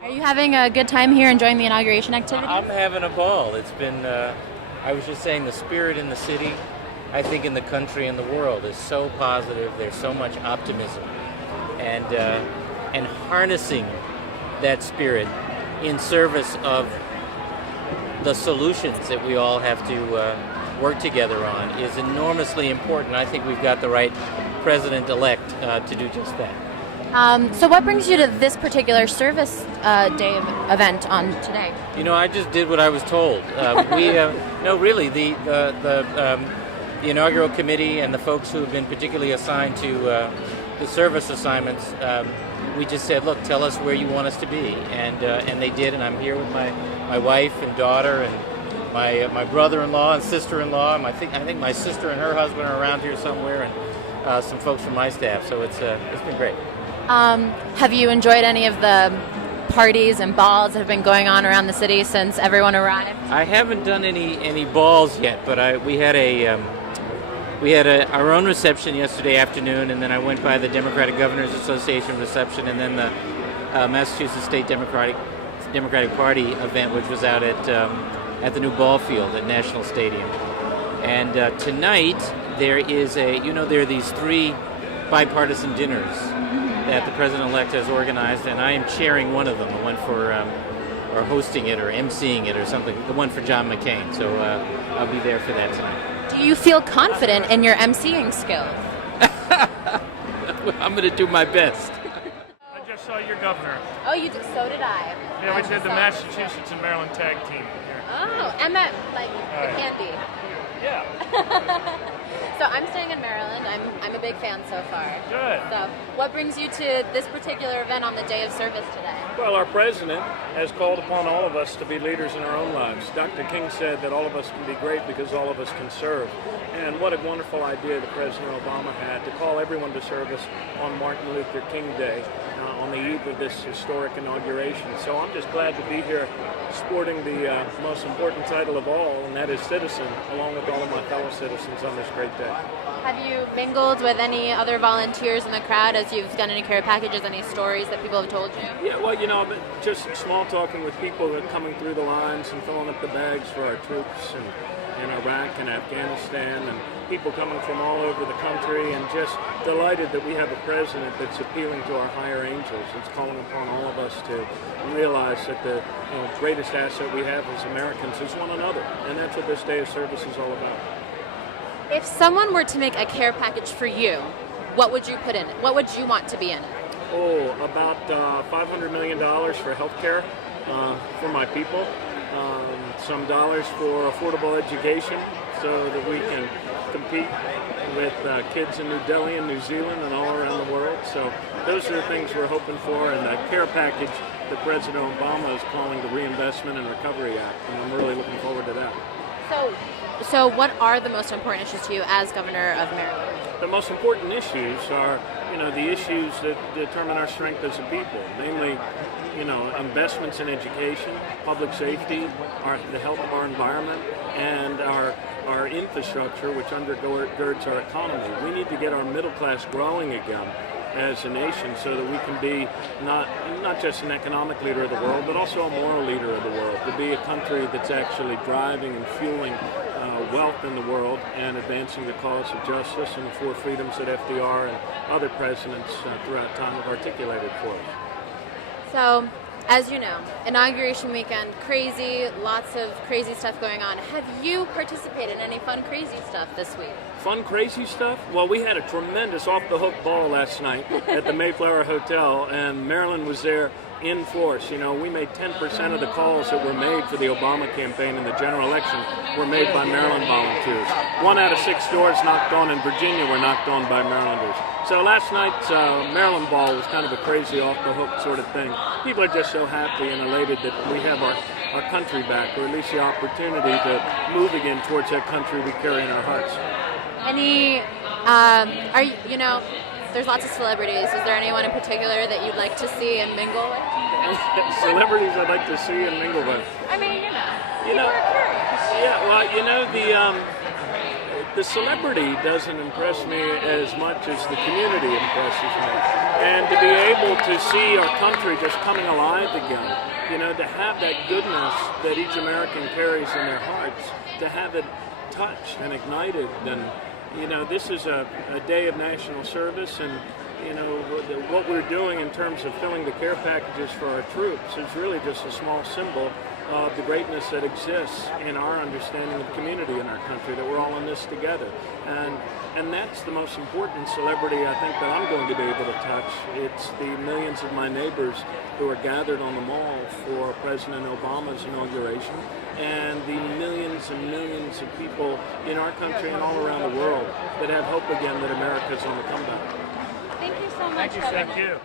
Are you having a good time here enjoying the inauguration activity? I'm having a ball. It's been, I was just saying, the spirit in the city, I think in the country and the world is so positive. There's so much optimism. And harnessing that spirit in service of the solutions that we all have to work together on is enormously important. I think we've got the right president-elect to do just that. So what brings you to this particular service day event on today? You know, I just did what I was told. The inaugural committee and the folks who have been particularly assigned to the service assignments, we just said, look, tell us where you want us to be, and they did. And I'm here with my wife and daughter and my brother-in-law and sister-in-law. And I think my sister and her husband are around here somewhere, and some folks from my staff. So it's been great. Have you enjoyed any of the parties and balls that have been going on around the city since everyone arrived? I haven't done any balls yet, but we had our own reception yesterday afternoon, and then I went by the Democratic Governors Association reception, and then the Massachusetts State Democratic Party event, which was out at the new ball field at National Stadium. And tonight there are these 3 bipartisan dinners that the president-elect has organized, and I am chairing one of them, the one for, or hosting it, or emceeing it, or something, the one for John McCain. So I'll be there for that tonight. Do you feel confident in your emceeing skills? I'm going to do my best. I just saw your governor. Oh, you did? So did I. Yeah, we did the Massachusetts and Maryland tag team here. Oh, and that, like, the candy. Yeah. So I'm staying in Maryland. I'm a big fan so far. Good. So what brings you to this particular event on the day of service today? Well, our president has called upon all of us to be leaders in our own lives. Dr. King said that all of us can be great because all of us can serve. And what a wonderful idea that President Obama had to call everyone to service on Martin Luther King Day, on the eve of this historic inauguration. So I'm just glad to be here sporting the most important title of all, and that is citizen, along with all of my fellow citizens on this great day. Have you mingled with any other volunteers in the crowd as you've done any care packages, any stories that people have told you? Yeah, well, just small talking with people that are coming through the lines and filling up the bags for our troops in Iraq and Afghanistan, and people coming from all over the country, and just delighted that we have a president that's appealing to our higher angels. It's calling upon all of us to realize that the greatest asset we have as Americans is one another, and that's what this day of service is all about. If someone were to make a care package for you, what would you put in it? What would you want to be in it? Oh, about $500 million for health care for my people. Some dollars for affordable education so that we can compete with kids in New Delhi and New Zealand and all around the world. So those are the things we're hoping for, and the care package that President Obama is calling the Reinvestment and Recovery Act, and I'm really looking forward to that. So what are the most important issues to you as Governor of Maryland? The most important issues are, the issues that determine our strength as a people, namely, investments in education, public safety, the health of our environment, and our infrastructure, which undergirds our economy. We need to get our middle class growing again as a nation so that we can be not just an economic leader of the world, but also a moral leader of the world, to be a country that's actually driving and fueling wealth in the world and advancing the cause of justice and the 4 freedoms that FDR and other presidents throughout time have articulated for us. So, as you know, inauguration weekend, crazy, lots of crazy stuff going on. Have you participated in any fun, crazy stuff this week? Fun, crazy stuff? Well, we had a tremendous off-the-hook ball last night at the Mayflower Hotel, and Maryland was there in force. We made 10% of the calls that were made for the Obama campaign in the general election were made by Maryland volunteers. 1 out of 6 doors knocked on in Virginia were knocked on by Marylanders. So last night's Maryland ball was kind of a crazy off-the-hook sort of thing. People are just so happy and elated that we have our country back, or at least the opportunity to move again towards that country we carry in our hearts. There's lots of celebrities. Is there anyone in particular that you'd like to see and mingle with? Celebrities I'd like to see and mingle with. The celebrity doesn't impress me as much as the community impresses me. and to be able to see our country just coming alive again, to have that goodness that each American carries in their hearts, to have it touched and ignited. And this is a day of national service, and what we're doing in terms of filling the care packages for our troops is really just a small symbol of the greatness that exists in our understanding of community in our country, that we're all in this together. And that's the most important celebrity I think that I'm going to be able to touch. It's the millions of my neighbors who are gathered on the Mall for President Obama's inauguration, and the millions and millions of people in our country and all around the world that have hope again that America's on the comeback. Thank you so much. Thank you.